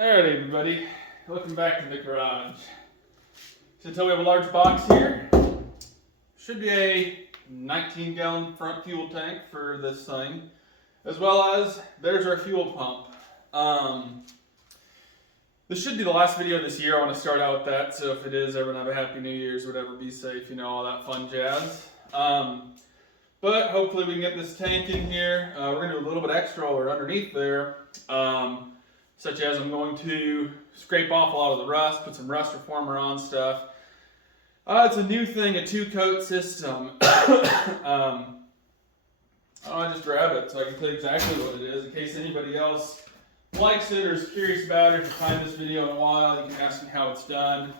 Alright everybody, welcome back to the garage. So until we have a large box here, should be a 19-gallon front fuel tank for this thing, as well as there's our fuel pump. This should be the last video this year. I want to start out with that, so if it is, everyone have a happy New Year's, whatever, be safe, you know, all that fun jazz. But hopefully we can get this tank in here. We're going to do a little bit extra or underneath there. Such as I'm going to scrape off a lot of the rust, put some rust reformer on stuff. It's a new thing, a 2-coat system. I just grab it so I can tell you exactly what it is in case anybody else likes it or is curious about it. If you find this video in a while, you can ask me how it's done.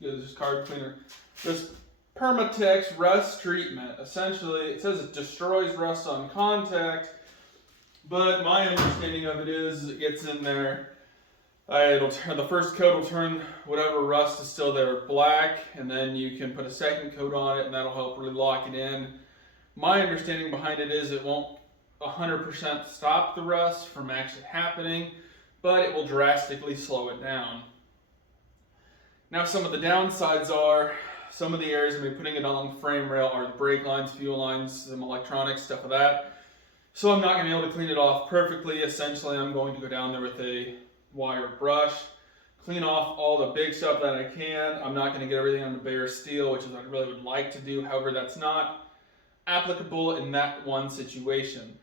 This card cleaner. This Permatex rust treatment. Essentially, it says it destroys rust on contact. But my understanding of it is it gets in there, the first coat will turn whatever rust is still there black, and then you can put a second coat on it and that'll help really lock it in. My understanding behind it is it won't 100% stop the rust from actually happening, but it will drastically slow it down. Now some of the downsides are, some of the areas I'm going to be putting it on the frame rail are the brake lines, fuel lines, some electronics, stuff like that. So I'm not going to be able to clean it off perfectly. Essentially, I'm going to go down there with a wire brush, clean off all the big stuff that I can. I'm not going to get everything on the bare steel, which is what I really would like to do. However, that's not applicable in that one situation.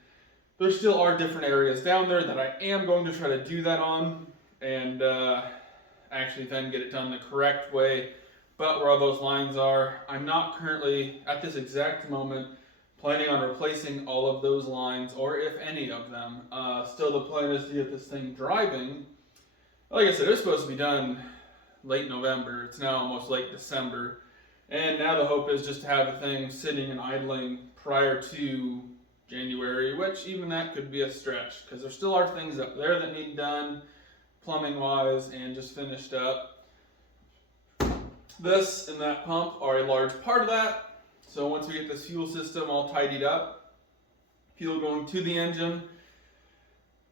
There still are different areas down there that I am going to try to do that on and actually then get it done the correct way. But where all those lines are, I'm not currently, at this exact moment, planning on replacing all of those lines, or if any of them. Still the plan is to get this thing driving. Like I said, it was supposed to be done late November. It's now almost late December. And now the hope is just to have the thing sitting and idling prior to January, which even that could be a stretch, because there still are things up there that need done, plumbing wise, and just finished up. This and that pump are a large part of that. So once we get this fuel system all tidied up, fuel going to the engine,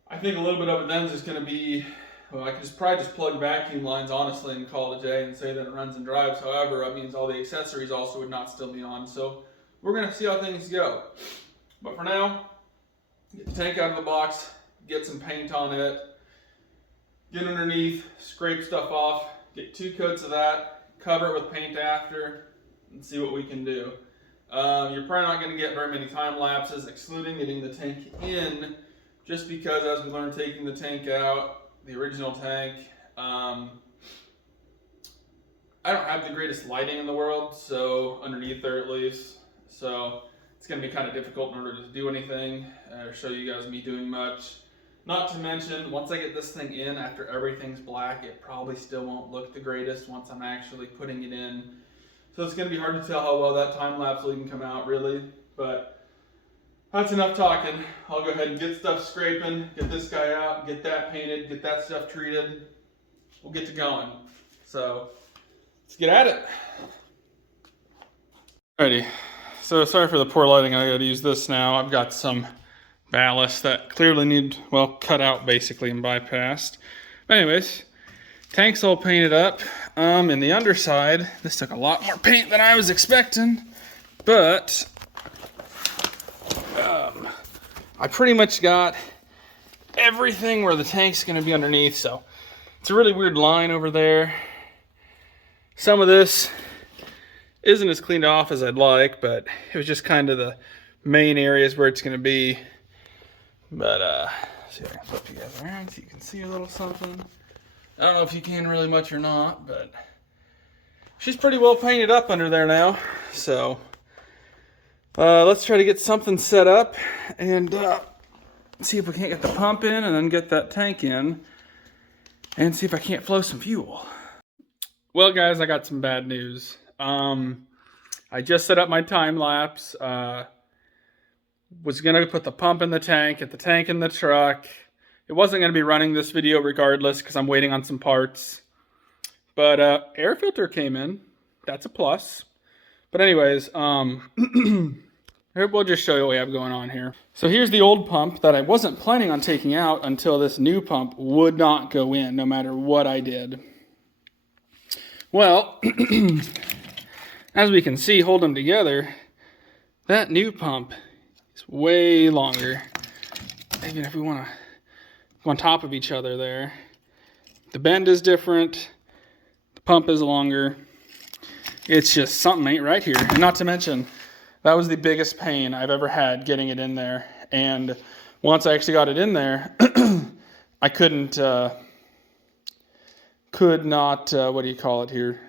I think a little bit of it then is just going to be, well, I could probably just plug vacuum lines honestly and call it a day and say that it runs and drives. However, that means all the accessories also would not still be on. So we're going to see how things go. But for now, get the tank out of the box, get some paint on it, get underneath, scrape stuff off, get 2 coats of that, cover it with paint after, and see what we can do. You're probably not going to get very many time lapses, excluding getting the tank in, just because as we learned taking the tank out, the original tank, I don't have the greatest lighting in the world, so underneath there at least, so it's going to be kind of difficult in order to do anything or show you guys me doing much. Not to mention, once I get this thing in, after everything's black, it probably still won't look the greatest once I'm actually putting it in. So it's going to be hard to tell how well that time lapse will even come out, really. But that's enough talking. I'll go ahead and get stuff scraping, get this guy out, get that painted, get that stuff treated. We'll get to going. So let's get at it. Alrighty. So sorry for the poor lighting. I got to use this now. I've got some ballast that clearly need, well, cut out basically and bypassed. But anyways, tank's all painted up. In the underside, this took a lot more paint than I was expecting, but I pretty much got everything where the tank's going to be underneath, so it's a really weird line over there. Some of this isn't as cleaned off as I'd like, but it was just kind of the main areas where it's going to be. But see if I can flip you guys around so you can see a little something. I don't know if you can really much or not, but she's pretty well painted up under there now. So let's try to get something set up and see if we can't get the pump in and then get that tank in and see if I can't flow some fuel. Well, guys, I got some bad news. I just set up my time lapse. Was going to put the pump in the tank, get the tank in the truck. It wasn't going to be running this video regardless because I'm waiting on some parts. But air filter came in. That's a plus. But anyways, We'll just show you what we have going on here. So here's the old pump that I wasn't planning on taking out until this new pump would not go in, no matter what I did. Well, as we can see, hold them together, that new pump is way longer. Even if we want to go on top of each other there. The bend is different. The pump is longer. It's just something ain't right here. And not to mention, that was the biggest pain I've ever had getting it in there. And once I actually got it in there, I could not, what do you call it here?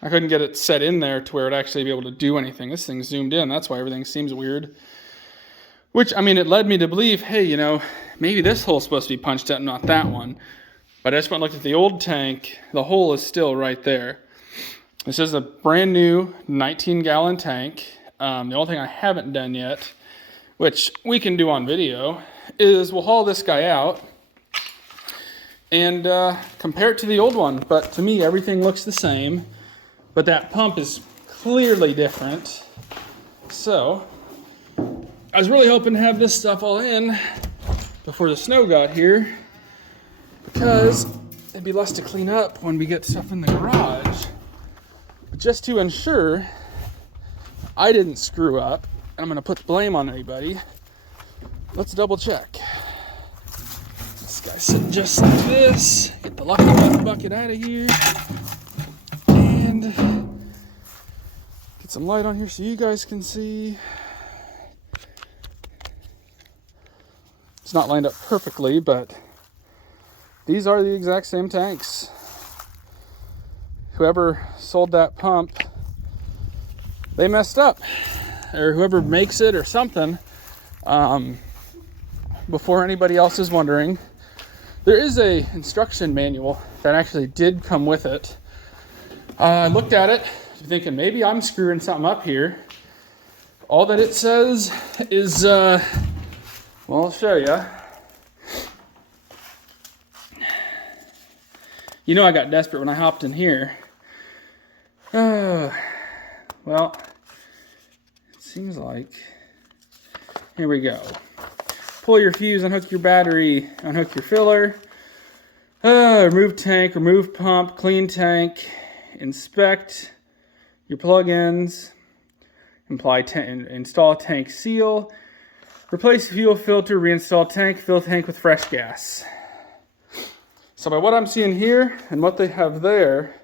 I couldn't get it set in there to where it'd actually be able to do anything. This thing's zoomed in. That's why everything seems weird. Which, I mean, it led me to believe, hey, you know, maybe this hole's supposed to be punched out and not that one. But I just went and looked at the old tank. The hole is still right there. This is a brand new 19-gallon tank. The only thing I haven't done yet, which we can do on video, is we'll haul this guy out and compare it to the old one. But to me, everything looks the same. But that pump is clearly different. So I was really hoping to have this stuff all in before the snow got here, because it'd be less to clean up when we get stuff in the garage. But just to ensure I didn't screw up, and I'm going to put the blame on anybody, let's double check. This guy's sitting just like this. Get the lucky bucket out of here. And get some light on here so you guys can see. It's not lined up perfectly, but these are the exact same tanks. Whoever sold that pump, they messed up. Or whoever makes it or something. Before anybody else is wondering, there is a instruction manual that actually did come with it. I looked at it, thinking maybe I'm screwing something up here. All that it says is, well, I'll show you. You know I got desperate when I hopped in here. Well, it seems like, here we go. Pull your fuse, unhook your battery, unhook your filler. Remove tank, remove pump, clean tank, inspect your plug-ins, install tank seal, replace fuel filter, reinstall tank, fill tank with fresh gas. So by what I'm seeing here and what they have there,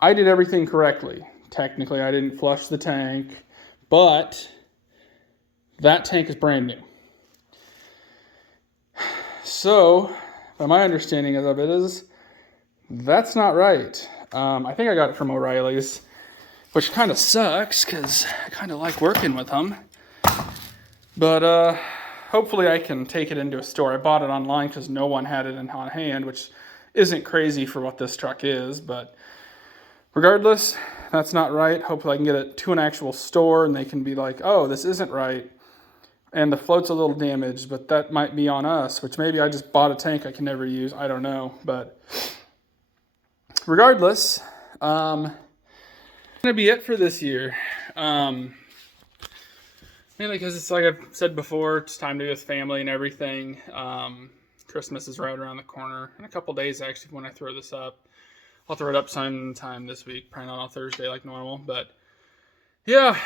I did everything correctly. Technically, I didn't flush the tank, but that tank is brand new. So, by my understanding of it is, that's not right. I think I got it from O'Reilly's, which kind of sucks because I kind of like working with them. But hopefully I can take it into a store. I bought it online because no one had it on hand, which isn't crazy for what this truck is. But regardless, that's not right. Hopefully I can get it to an actual store and they can be like, oh, this isn't right. And the float's a little damaged, but that might be on us, which maybe I just bought a tank I can never use. I don't know. But regardless, that's going to be it for this year. Mainly because it's like I've said before, it's time to be with family and everything. Christmas is right around the corner. In a couple days, actually, when I throw this up. I'll throw it up sometime this week. Probably not on Thursday like normal. But yeah,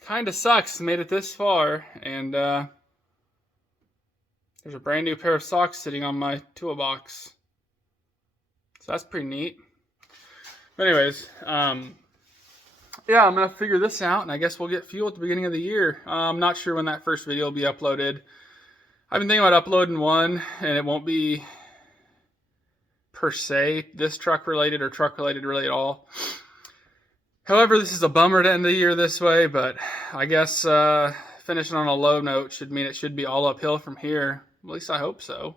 kind of sucks. Made it this far. And there's a brand new pair of socks sitting on my toolbox. So that's pretty neat. But anyways, yeah, I'm going to figure this out, and I guess we'll get fuel at the beginning of the year. I'm not sure when that first video will be uploaded. I've been thinking about uploading one, and it won't be per se this truck related or truck related really at all. However, this is a bummer to end the year this way, but I guess finishing on a low note should mean it should be all uphill from here. At least I hope so.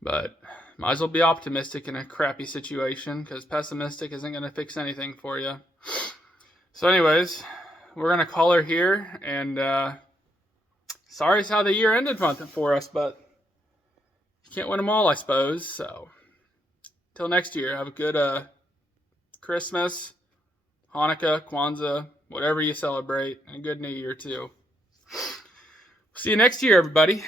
But might as well be optimistic in a crappy situation, because pessimistic isn't going to fix anything for you. So anyways, we're going to call her here, and sorry is how the year ended for us, but you can't win them all, I suppose. So till next year, have a good Christmas, Hanukkah, Kwanzaa, whatever you celebrate, and a good New Year too. See you next year, everybody.